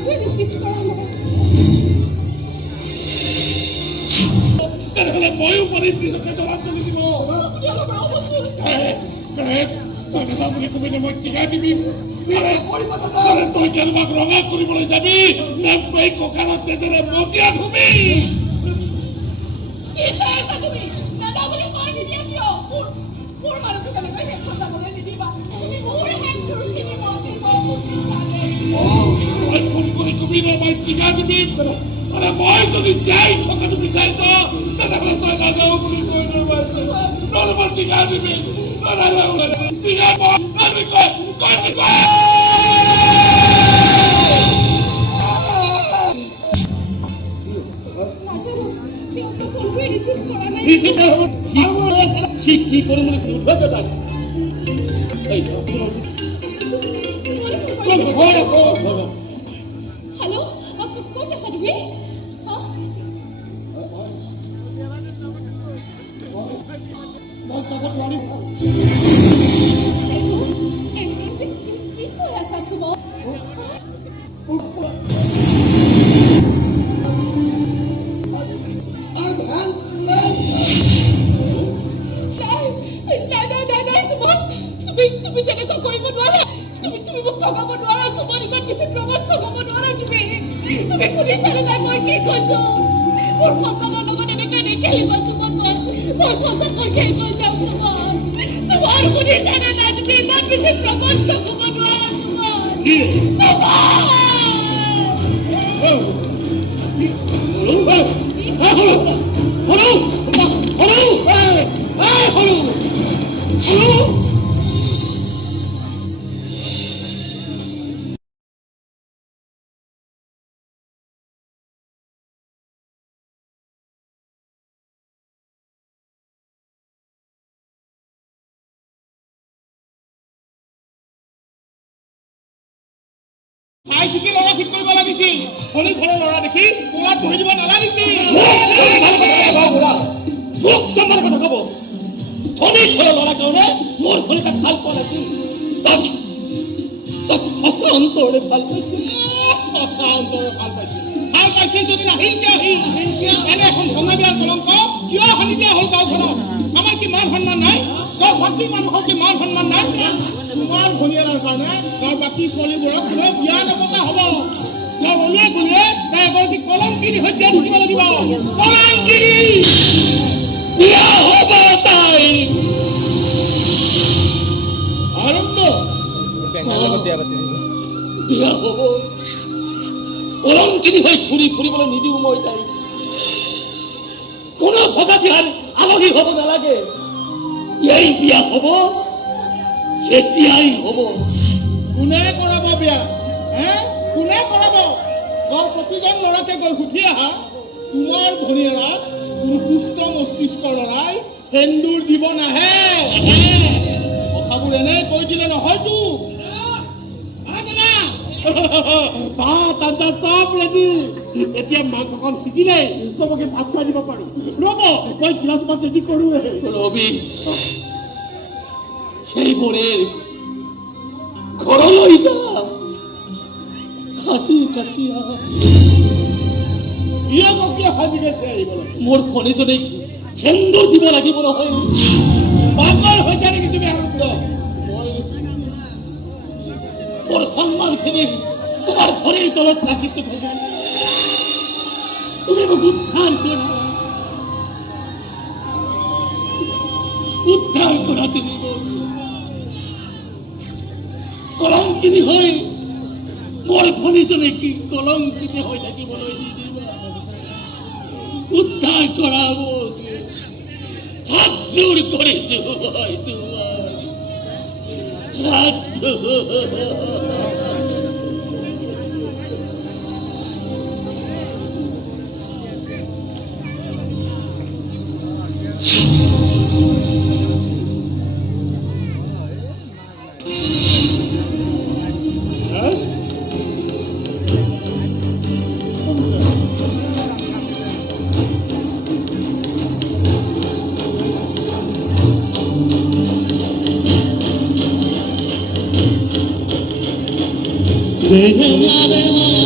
ফোনটোৱে ৰিচিভ কৰা নাই। তেনেহ'লে ময়ো পাৰিম নিজকে জলাঞ্জলি দিব। তই নাযাওঁ বুলি কবি নে মই টিকাই দিবি? তই কেনেবাক ৰঙা কৰিবলৈ যাবি নে এই কঁকালত তেজেৰে মজিয়া ধুবি? তই ফোন কৰি কবি নে মই টিকা দিবি? মই যদি যাই থকাটো বিচাৰিছ তেনেহ'লে তই নাযাওঁ বুলি কৈ নহ'লে মই টিকা দিবি। কি কৰিম বুলি উঠোৱাকে তাক হেল্ল' ক'ত আছা তুমি? কি কৈ আছা সুমন? তুমি তেনেকুৱা কৰিব নোৱাৰা। তুমি মোক ঠগাব নোৱাৰা সুমন। ইমান বেছি প্ৰমাণ চগাব নোৱাৰা তুমি। তুমি শুনিছানে নাই মই কি কৈছো? মোৰ সন্তানৰ লগত এনেকে খেলিব সুমন। মই সঁচাকৈ খেলিব যাম সুমন। সুমন শুনিছানে নাই? তুমি ইমান বেছি প্ৰমাণ চগাব নোৱাৰা সুমন। চাই চিকি ল'ৰা ঠিক কৰিব লাগিছিল। শনি ঘৰৰ ল'ৰা দেখি ক'ৰবাত বহি দিব নালাগিছিল। মোক চম্মান কথা ক'ব। শনি ঘৰৰ ল'ৰা কাৰণে মোৰ ভনী তাক ভাল পোৱা নাছিল। তাক সঁচা অন্তৰে ভাল পাইছিল। সঁচা অন্তৰে ভাল পাইছিল। ভাল পাইছিল যদি নাহিল কিয় এনে এখন ভঙা বিয়াৰ কলংক কিয় সানি দিয়া হ'ল গাঁওখনত? আমাৰ কি মান সন্মান নাই? গাঁও ভাতৃ মানুহৰ কি মান সন্মান নাই? তোমাৰ ভনীয়াৰ কাৰণে গাঁৱৰ বাকী ছোৱালীবোৰক কোনো বিয়া নপতা হ'ব। তেওঁ ওলিয়াই গলিয়ে তাই এগৰাকী কলংকিনী হৈ জীয়াই থাকিব লাগিব। কলংকিনী বিয়া হ'ব তাই। আৰম্ভ বিয়া হ'ব। কলংকিনী হৈ ফুৰিবলৈ নিদিওঁ মই তাই। কোনো ভগা বিহাৰ আলহী হ'ব নালাগে। এই বিয়া হ'ব এতিয়াই হ'ব। কোনে কৰাব বিয়া? কোনে কৰাব? গাঁৱৰ প্ৰতিজন ল'ৰাকে গৈ সুধি আহা তোমাৰ ভনীয়েৰাক কোনো সুস্থ মস্তিষ্ক ল'ৰাই সেন্দুৰ দিব নাহে। কথাবোৰ এনেই কৈ দিলে নহয়তো। ভাত আঞ্জা চব ৰেডি। এতিয়া মাংসকণ সিজিলে চবকে ভাত খুৱাই দিব পাৰো। ৰ'ব মই গিলাচ ভাত ৰেডি কৰোঁহে। ৰবি সেইবোৰে ঘৰলৈ যা। খাচি সাজি গেছে আহিবলৈ। মোৰ ভনীজনীক সেন্দুৰ দিব লাগিব নহয়। পাগল হৈছে নেকি তুমি? আৰু মোৰ সন্মানখিনি তোমাৰ ভৰিৰ তলত ৰাখিছো। তুমি মোক উদ্ধাৰ কৰা তুমি কলংকিনী হৈ মোৰ ভনীজনী কি কলংকিনী হৈ থাকিবলৈ নিদিবা। উদ্ধাৰ কৰা মোক হাত জোৰ কৰিছো। মই তোমাৰ হাত Hey, hey, hey, hey.